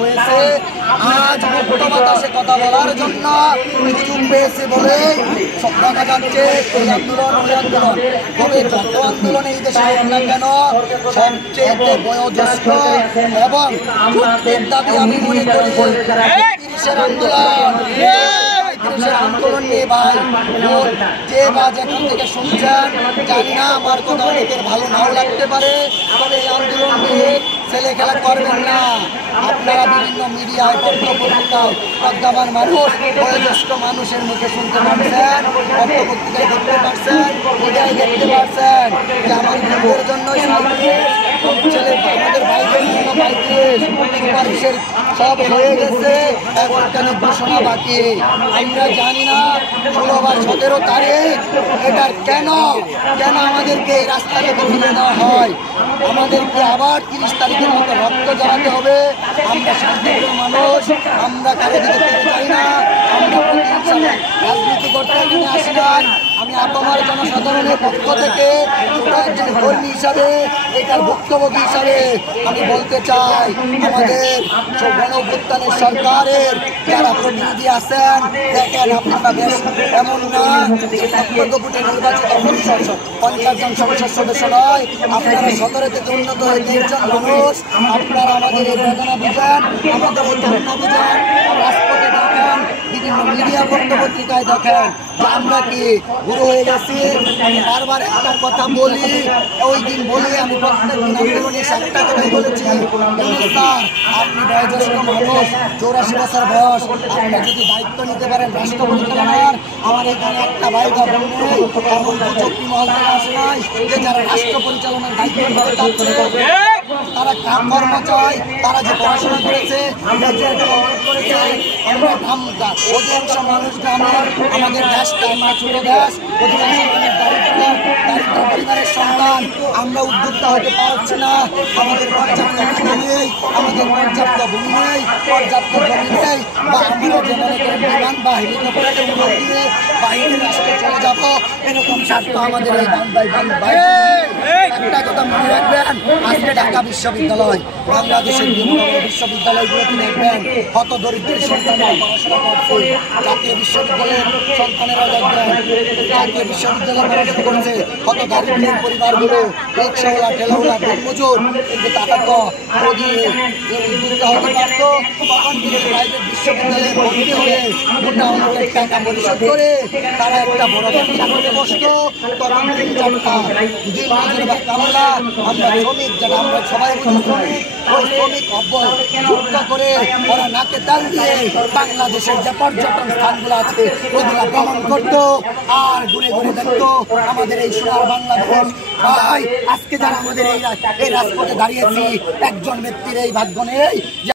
হয়েছে আজ মুক্ত বাতাসে কথা বলার জন্য সুযোগ পেয়েছে বলে দেখা যাচ্ছে এই আন্দোলন ওই আন্দোলন। তবে যত আন্দোলন এই দেশে হোক না কেন সবচেয়ে বয়োজ্যেষ্ঠ এবং যুক্তির দাবি আমি মনে করি ৩০-এর আন্দোলন। আন্দোলন নিয়ে ভাই যে বা যেখান থেকে শুনছেন জানি না, আমার কথা অনেকের ভালো নাও লাগতে পারে, তবে এই আন্দোলন নিয়ে ছেলে খেলা করবেন না। আপনারা বিভিন্ন মিডিয়ায় পত্রপত্রিকায় প্রজ্ঞাবান মানুষ বয়োজ্যেষ্ঠ মানুষের মুখে শুনতে পারছেন, পত্রপত্রিকায় দেখতে পারছেন, মিডিয়ায় দেখতে পারছেন যে আমার বন্ধুদের জন্যই ছেলে আমাদের ভাইদের জন্য সুপারিশের সব হয়ে গেছে, এখন কেন ঘোষণা বাকি আমরা জানি না। 16 বা 17 তারিখ এটার কেন আমাদেরকে এই রাস্তাকে তুলে দেওয়া হয়? আমাদেরকে আবার 30 তারিখের মতো রক্ত জ্বালাতে হবে। আমরা শান্তিপ্রিয় মানুষ, আমরা কারো দিকে পেতে চাই না, আমরা প্রতিহিংসা রাজনীতি করতে এখানে আসি না। আমি আপামার জনসাধারণের পক্ষ থেকে একজন কর্মী হিসাবে এটার ভুক্তভোগী হিসাবে আমি বলতে চাই, আমাদের গণঅভ্যুত্থানের সরকারের যারা প্রতিনিধি আছেন দেখেন আপনারা বেশ এমন না যে প্রত্যক্ষভোটে নির্বাচিত 50 জন সংসদ সদস্য নয়, আপনারা 17 থেকে উন্নত হয়ে 23 জন মানুষ। আপনারা আমাদের এই বেদনা বুঝেন, আমাদের এই ধর্ম বুঝেন, রাজপথে দেখেন, বিভিন্ন মিডিয়া পত্রপত্রিকায় দেখেন যে আমরা কি গুরু হয়ে গেছি। আমি বারবার একটা কথা বলি, ওই দিন বলি, আমি প্রত্যেক দিন আন্দোলনে একটা কথাই বলেছি, স্যার আপনি বয়োজ্যেষ্ঠ মানুষ, 84 বছর বয়স, আপনারা যদি দায়িত্ব নিতে পারেন রাষ্ট্র পরিচালনার, আমার এখানে একটা ভাইটা বোন নেই, এমন চক্রী মহল থেকে আসে নাই যে যারা রাষ্ট্র পরিচালনার দায়িত্ব নিতে চাচ্ছে, তারা কাম কর্ম চায়, তারা যে পড়াশোনা করেছে, অধিকাংশ মানুষ গ্রামে, আমাদের দেশটা আমরা ছোট দেশ, অধিকাংশ মানুষ দারিদ্র পরিবারের সন্তান, আমরা উদ্যোক্তা হতে পারছি না, আমাদের পর্যাপ্ত টাকা নেই, আমাদের পর্যাপ্ত ভূমি নেই, পর্যাপ্ত জমি নেই, বা আমরা যে মনে করেন বিমান বা হেলিকপ্টারের উপর দিয়ে বাইরের রাষ্ট্রে চলে যাব, এরকম স্বার্থ আমাদের এই একটা কথা মনে রাখবেন, আজকে ঢাকা বিশ্ববিদ্যালয়, বাংলাদেশের বিভিন্ন বিশ্ববিদ্যালয়গুলোতে দেখবেন হত দরিদ্রের সন্তানরা পড়াশোনা করছে, জাতীয় বিশ্ববিদ্যালয়ের সন্তানেরা দেখবেন জাতীয় বিশ্ববিদ্যালয়ে পড়াশোনা করছে, হত দারিদ্রের পরিবারগুলো, রিক্সাওয়ালা, ঠেলাওয়ালা, মজুর, কিন্তু টাকা তো দিয়ে উদ্যোক্তা হতে পারত, তখন কিন্তু প্রাইভেট বিশ্ববিদ্যালয়ে ভর্তি হয়ে মোটা অঙ্কের টাকা পরিশোধ করে তারা একটা বড় ব্যবসা করে বসত। তখন 3-4টা দিন মজুরি বা কামলা, আমরা শ্রমিক, যারা আমরা সবাই শ্রমিক, ওই শ্রমিক যুক্ত করে ওরা নাকে তাল দিয়ে বাংলাদেশের যে পর্যটন স্থানগুলো আছে ওগুলা ভ্রমণ করতো আর ঘুরে ঘুরে দেখতো আমাদের এই সোনার বাংলাদেশ। ভাই আজকে যারা আমাদের এই রাজপথে দাঁড়িয়েছি, একজন ব্যক্তির এই ভাগ্য নেই।